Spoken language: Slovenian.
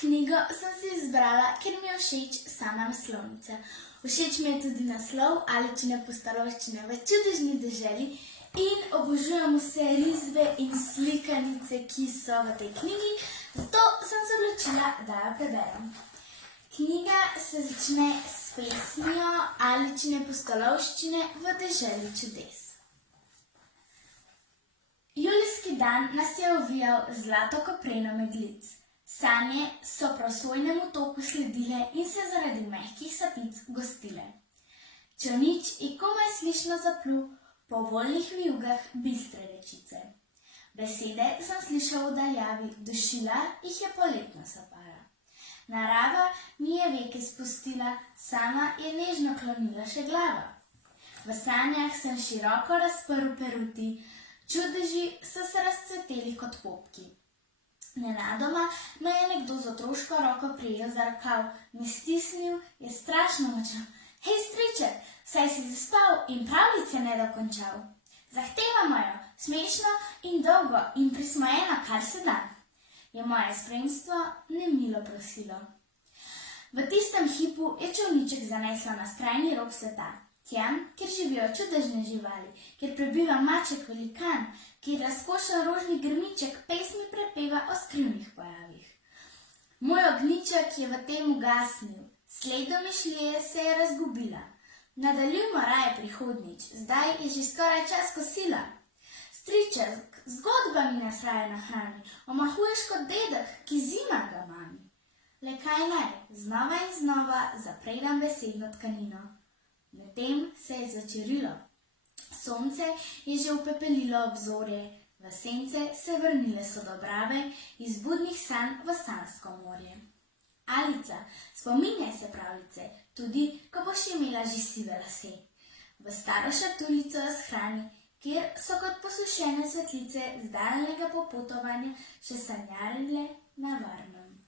knjigo sem si izbrala, ker mi je všeč sama naslovnica. Všeč mi je tudi naslov Aličine pustolovščine v čudežni deželi in obožujem vse risbe in slikanice, ki so v tej knjigi, zato sem se odločila, da jo preberem. Knjiga se začne s pesmijo Aličine pustolovščine v deželi čudes. Julijski dan nas je ovijal zlato kopreno meglic. Sanje so prosojnemu toku sledile in se zaradi mehkih sapic gostile. Čolnič je komaj slišno zaplul po voljnih vijugah bistre rečice. Besede sem slišal v daljavi, dušila jih je poletna sapara. Narava mi je veke spustila, sama je nežno klonila še glava. V sanjah sem široko razprl peruti, čudeži so se razcveteli kot popki. Nenadoma me je nekdo z otroško roko prijel za rokav, me stisnil, je strašno močno. Hej, striček, saj si zaspal in pravljice ne dokončal. Zahtevamo jo, smešno in dolgo in prismojeno, kar se da, je moje spremstvo nemilo prosilo. V tistem hipu je čolniček zaneslo na skrajni rob sveta, tjam, kjer živijo čudežne živali, kjer prebiva maček velikan, kjer razkošen rožni grmiček pesmi prepeva o skrivnih pojavih. Moj ognjiček je v tem ugasnil, sled domišljije se je razgubila. Nadaljujmo raje prihodnjič, zdaj je že skoraj čas kosila. Striček, zgodba mi nas raje nahrani, omahuješ kot dedek, ki zima ga mami. Le kaj naj, znova in znova zapredam besedno tkanino. Medtem se je začerilo. Sonce je že upepelilo obzorje, v sence se vrnile so dobrave, iz budnih sanj v sanjsko morje. Alica, spominjaj se pravljice, tudi ko boš imela že sive lase. V staro šatulico jo shrani, kjer so kot posušene svetlice z daljnega popotovanja še sanjarile na varnem.